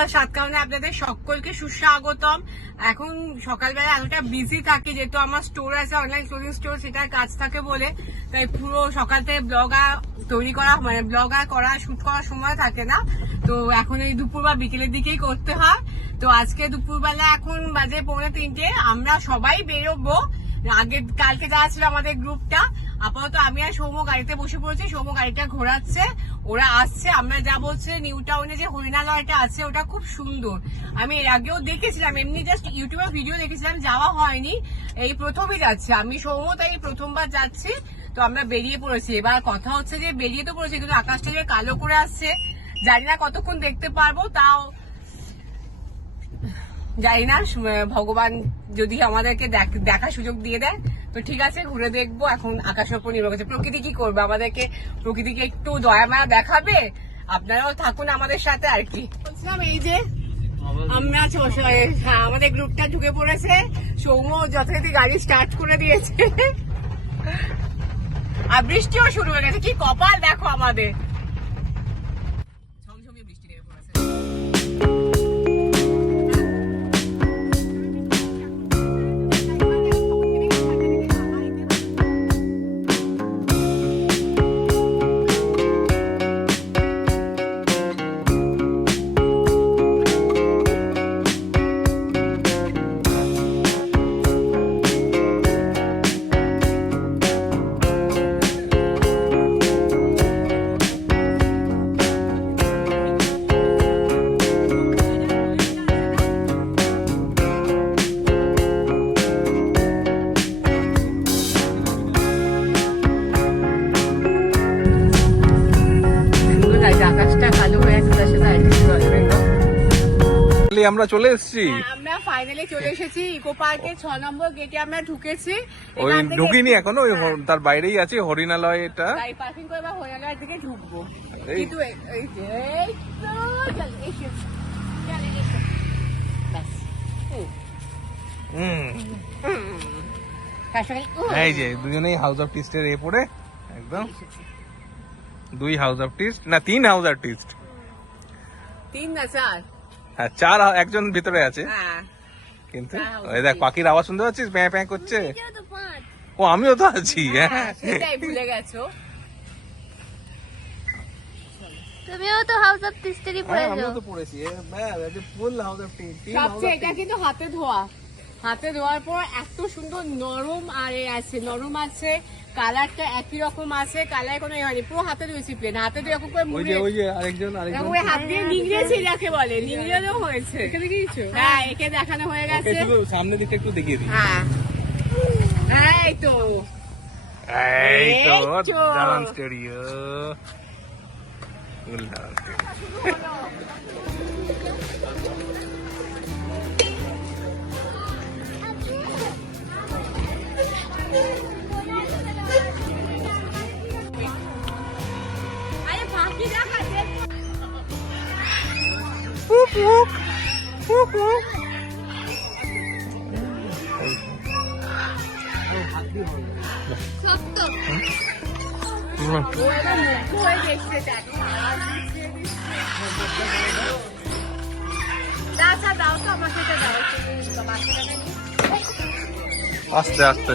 নমস্কার, সাতকাহনে আপনাদের সকলকে সুস্বাগতম। এখন সকালবেলা এতটা বিজি থাকি যেহেতু আমার স্টোর আছে, অনলাইন ক্লোথিং স্টোর, সেটার কাজ থাকে বলে, তাই পুরো সকাল থেকে ব্লগ তৈরি করা মানে ব্লগ করা শুট করার সময় থাকে না। তো এখন এই দুপুর বা বিকেলের দিকেই করতে হয়। তো আজকে দুপুরবেলা এখন বাজে 2:45, আমরা সবাই বেরোবো। কালকে যাওয়া ছিল আমাদের গ্রুপটা, আপাতত আমি আর সৌম্য গাড়িতে বসে পড়েছি, সৌম্য গাড়িটা ঘোরাচ্ছে, ওরা আসছে। আমরা যাবো হচ্ছে নিউ টাউনে যে হরিণালয়টা আছে, ওটা খুব সুন্দর। আমি এর আগেও দেখেছিলাম, এমনি জাস্ট ইউটিউবে ভিডিও দেখেছিলাম, যাওয়া হয়নি, এই প্রথমই যাচ্ছে আমি সৌম্য, তাই প্রথমবার যাচ্ছি। তো আমরা বেরিয়ে পড়েছি। এবার কথা হচ্ছে যে বেরিয়ে তো পড়েছি, কিন্তু আকাশটা যে কালো করে আসছে, জানি না কতক্ষণ দেখতে পারবো, তাও জানি না, ভগবান যদি আমাদেরকে দেখার সুযোগ দিয়ে দেয় তো ঠিক আছে, ঘুরে দেখবো। এখন আকাশের উপর নির্ভর করছে, প্রকৃতি কি করবে, আমাদেরকে প্রকৃতিকে একটু দয়া মায়া দেখাবে। আপনারাও থাকুন আমাদের সাথে আর কি। বলছিলাম এই যে আমরা আমাদের গ্রুপটা ঢুকে পড়েছে, সৌম্য যথারীতি গাড়ি স্টার্ট করে দিয়েছে, আর বৃষ্টিও শুরু হয়ে গেছে। কি কপাল দেখো আমাদের, ঝমঝমিয়ে বৃষ্টি নেমে পড়েছে। আমরা চলে এসেছি, আমরা ফাইনালি চলে এসেছি ইকো পার্কের 6 নম্বর গেটে আমরা ঢুকেছি। ওই ঢুকিনি এখনো, ওই তার বাইরেই আছে হরিণালয়। এটা গাড়ি পার্কিং করে বা হরিণালয়ের দিকে ঢুকবো, কিন্তু এই যে এই তো চল এসে চল এসে বাস। এই যে দুজনেই হাউস অফ টিস্টের এ পড়ে একদম, 2 হাউস অফ টিস্ট না 3 হাউস অফ টিস্ট, 3 না 4, হ্যাঁ 4, একজন ভিতরে আছে। হ্যাঁ কিন্তু ওই দেখ পাখির আওয়াজ শুনতে পাচ্ছিস, প্যাঁ প্যাঁ করছে। ও আমিও তো আছি। হ্যাঁ সেটাই ভুলে গেছো, তুমিও তো হাউস অফ টিস্টেরই পড়েছো। আমিও তো পড়েছি, ফুল হাউস অফ টিস্ট। সবচেয়ে এটা কিন্তু হাতে ধোয়া, হাতে ধোয়ার পর এত সুন্দর নরম, আর আছে নরম আছে, কালারটা একই রকম আছে, কালার কোনো হয়নি, পুরো হাতে ধুয়েছি প্লেন, হাতে ধুয়ে এরকম করে মুড়ে, ওই যে আরেকজন হাত দিয়ে নিংড়েছি, যাকে বলে নিংড়েও হয়েছে। হ্যাঁ একে দেখানো হয়ে গেছে, সামনে দিকে একটু দেখিয়ে দিই। হ্যাঁ এই তো দারুণ স্টুডিও। আরে বাকি দেখাচ্ছে সত্য ও এবার মুগ্ধ হয়ে দেখছে, আচ্ছা দাও তো আমার সাথে দাও, আস্তে আস্তে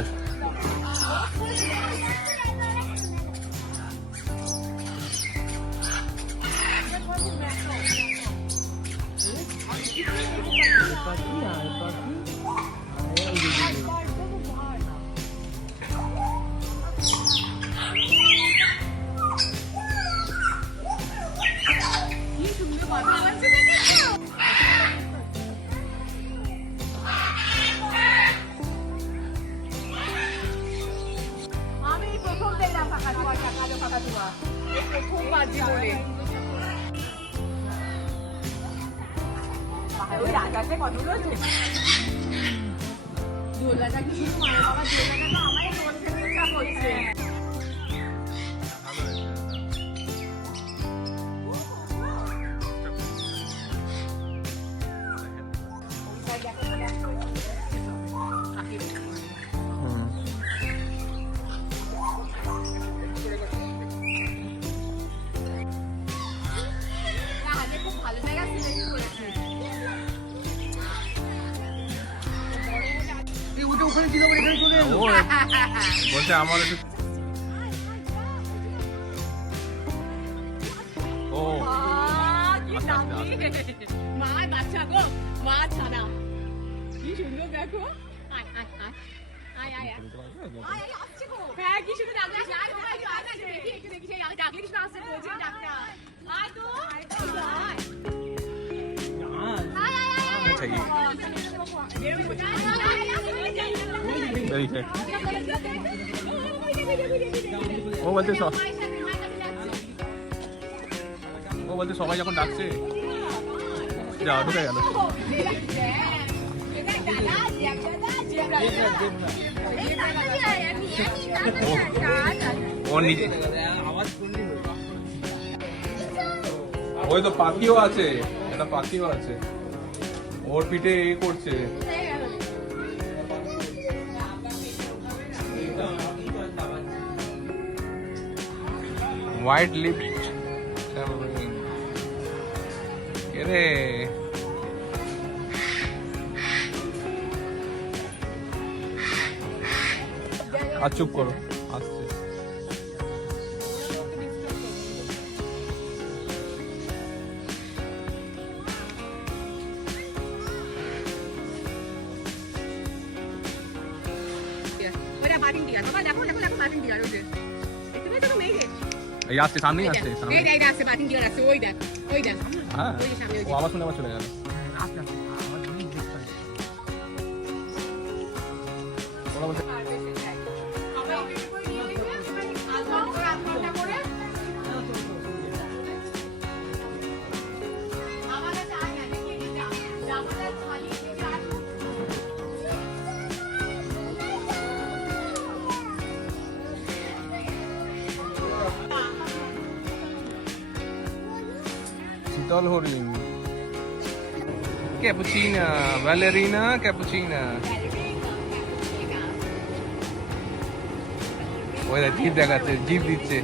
আমি প্রথম দেখলাম কাকাতুয়া, প্রথম বাজি বলে। ওই আকাশে কতগুলো দোলনাটা কি শুধু মায়ের বাবা, দোলনাটা তো আমারই মন থেকে ইচ্ছা করছে। খুব ভালো জায়গা সিলেক্ট করেছি। তোকে ওখানে ছিল বলে এখানে চলে এলো। ও বলছে আমার একটু ও কি নামি মা বাচ্চা গো মা ছাড়া কি সুন্দর দেখো আয় আয় আয় আয় আয় আয় আয় আসছে গো হ্যাঁ কি সুন্দর ডাকছে আয় আয় আয় দেখি একটু দেখি সেই আগে ডাকলিস না আসছে কোচিং ডাক্তার আয় তো আয় আচ্ছা কি এই যে ও বলতে সবাই যখন ডাকছে যাও ঢুকে গেল ও নিজে ওই তো পাখিও আছে একটা পাখিও আছে ওর পিঠে এ করছে হোয়াইট লিপড কে রে আর চুপ করো আসছে ওটা বাটিং টিকার বাবা দেখো দেখো দেখো বাটিং টিকার ওই যে দেখতে পেয়েছো তো মেয়ে এই আসছে সামনেই আসছে সামনে এই দেখ আসছে বাটিং টিকার আসছে ওই দেখ হ্যাঁ ওই যে সামনে ওই ও আবার শুনে আবার চলে গেল আস্তে আস্তে আমার জিনিস দেখতে হয়। ওরা বলছে শীতল হরিণ ক্যাপুচিনা ভ্যালেরিনা ক্যাপুচিনা ওই দেখ জিভ দেখাচ্ছে জিভ দিচ্ছে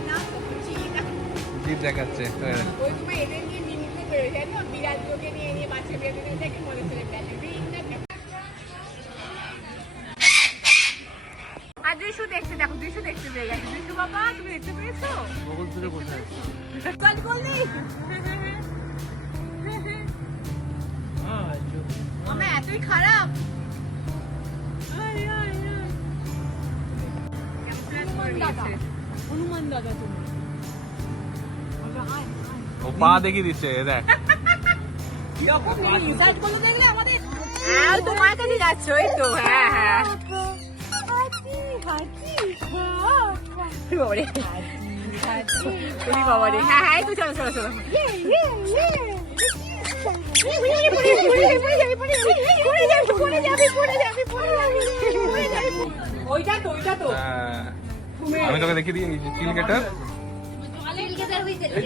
জিভ দেখাচ্ছে ওই দেখ। ওই সময় এদের নিয়ে মিমিক্রি করে জানো বিড়ালগুলোকে নিয়ে নিয়ে বাচ্চা বিড়ালগুলো দেখে মনে ছিল আর দৃশ্য দেখতে দেখো দৃশ্য দেখতে পেয়ে গেছে দৃশ্য বাবা তুমি দেখতে পেয়েছো বগল তুলে কোথায়? কল করলি আমরা এতই খারাপ হনুমান দাদা তুমি ও পা দেখিয়ে দিচ্ছে এ দেখ ইনসাল্ট করলে দেখলে আমাদের হ্যাঁ তোমার কাছে যাচ্ছ ওই তো হ্যাঁ হ্যাঁ বাবারে বাবারে হ্যাঁ হ্যাঁ তো চলো চলো চলো ওইটা তো ওইটা তো হ্যাঁ। আমি তোকে দেখিয়ে দিই চিল গেটার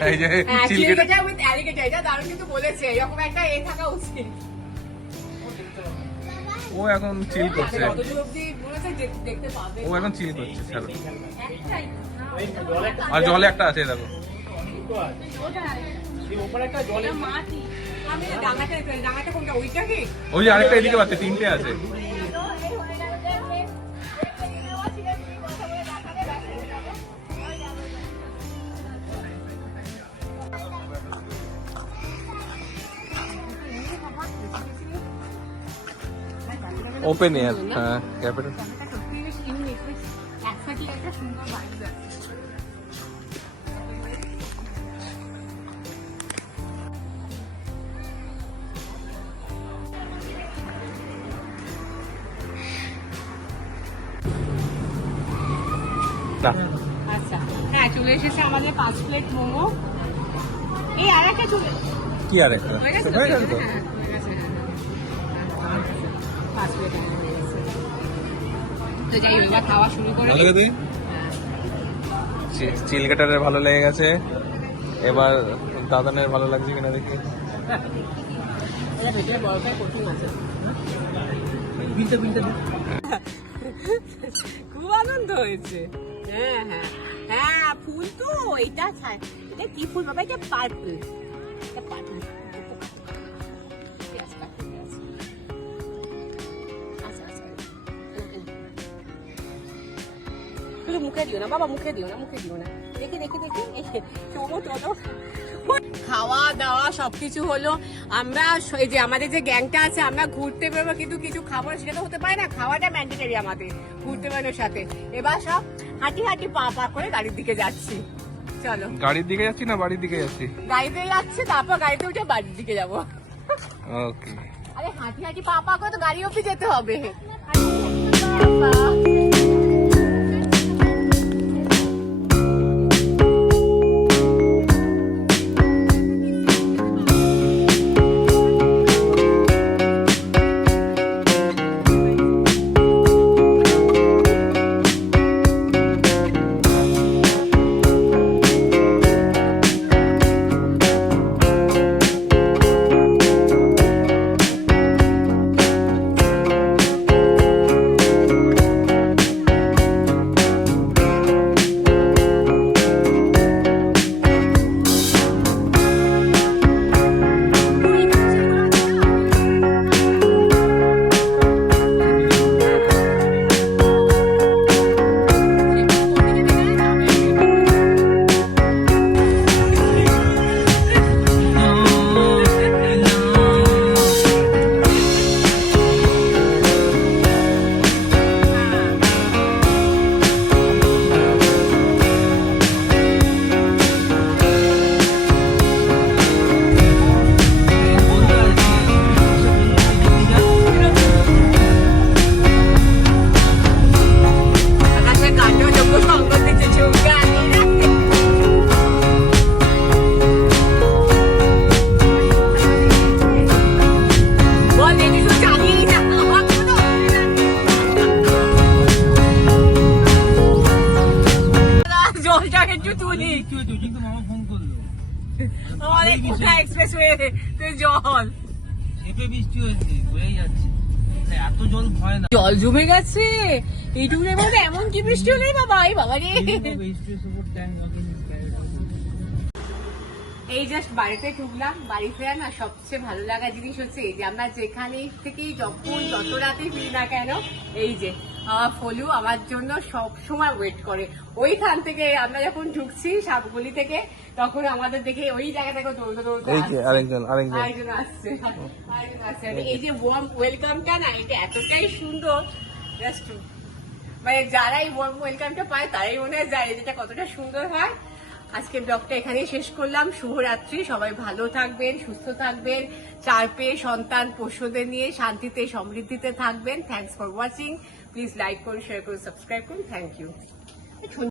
এই যে হ্যাঁ চিল গেটার চিলকেটা উইথ অ্যালিগেটর এটা দারুণ কিন্তু বলেছে এরকম একটা এ থাকা উচিত ও এখন চিল করছে যতদূর অব্দি বলেছে দেখতে পাবে ও এখন চিল করছে ছাড়ো একটাই আর জলে একটা আছে দেখো মাটি আমি ডাঙাটা কোনটা ওইটা কি ওই যে আরেকটা এদিকে পাচ্ছে তিনটে আছে ওপেন এয়ার হ্যাঁ ক্যাপিটাল সত্যি বেশ ইউনিক বেশ একসাথে একটা সুন্দর ভাইব আছে না আচ্ছা হ্যাঁ চলে এসেছে আমাদের 5 প্লেট মোমো এই আর একটা চলে কি আর একটা হয়ে গেছে হয়ে গেছে তো হ্যাঁ, হয়ে গেছে, হ্যাঁ। 5 প্লেট হয়ে গেছে। তো যাই হোক এবার খাওয়া শুরু করে ভালো লাগে চিল গেটারের ভালো লেগে গেছে এবার দাদানের ভালো লাগছে কিনা দেখি এটা ভেতরে বরফের কোটিং আছে বিলটা বিলটা দে। খুব আনন্দ হয়েছে হ্যাঁ হ্যাঁ হ্যাঁ ফুল তো এটা এটা কি ফুল বাবা এটা পার্পল এটা পার্পল আচ্ছা আচ্ছা শুধু মুখে দিও না বাবা, মুখে দিও না, মুখে দিও না। দেখি দেখি দেখি, চলো চলো। খাওয়া দাওয়া সবকিছু হলো। আমরা এই যে আমাদের যে গ্যাংটা আছে, আমরা ঘুরতে বেরোবো কিন্তু কিছু খাবো না, সেটা তো হতে পারে না। খাওয়াটা ম্যান্ডেটরি আমাদের ঘুরতে বেরোনোর সাথে। এবার সব হাঁটি হাঁটি পা পা করে গাড়ির দিকে যাচ্ছি। চলো, গাড়ির দিকে যাচ্ছি না বাড়ির দিকে যাচ্ছি? গাড়িতে যাচ্ছি, তারপর গাড়িতে উঠে বাড়ির দিকে যাবো। ওকে। আরে হাঁটি হাঁটি পা পা করে তো গাড়ি অব্দি যেতে হবে। কিন্তু মামা ফোন করলো, অনেক এক্সপ্রেসওয়ে জল চেপে বৃষ্টি হয়েছে, হয়ে যাচ্ছে। এত জল ভয় না, জল জমে গেছে এইটুকুনের মধ্যে। এমন কি বৃষ্টি হলে বাবা, এই বাবা রে। এই জাস্ট বাড়িতে ঢুকলাম। বাড়ি ফেরা না সবচেয়ে ভালো লাগা জিনিস হচ্ছে এই যে আমরা যেখানে থেকেই যখন যত রাতে ফিরি না কেন, এই যে আমার ফলু আমার জন্য সব সময় ওয়েট করে। ওইখান থেকে আমরা যখন ঢুকছি সাপগুলি থেকে, তখন আমাদের দেখে ওই জায়গা থেকে দৌড়তে দৌড়তে এই যে আরেকজন আরেকজন আসছে। এই যে ওয়ার্ম ওয়েলকামটা না, এটা এতটাই সুন্দর, জাস্ট মানে যারাই ওয়ার্ম ওয়েলকামটা পায় তারাই মনে হয় যায় যেটা কতটা সুন্দর হয়। আজকে ব্লগটা এখানেই শেষ করলাম। শুভরাত্রি, সবাই ভালো থাকবেন, সুস্থ থাকবেন, চার পেয়ে সন্তান পোষ্যদের নিয়ে শান্তিতে সমৃদ্ধিতে থাকবেন। Thanks for watching. Please like করুন, শেয়ার করুন, সাবস্ক্রাইব করুন। Thank you.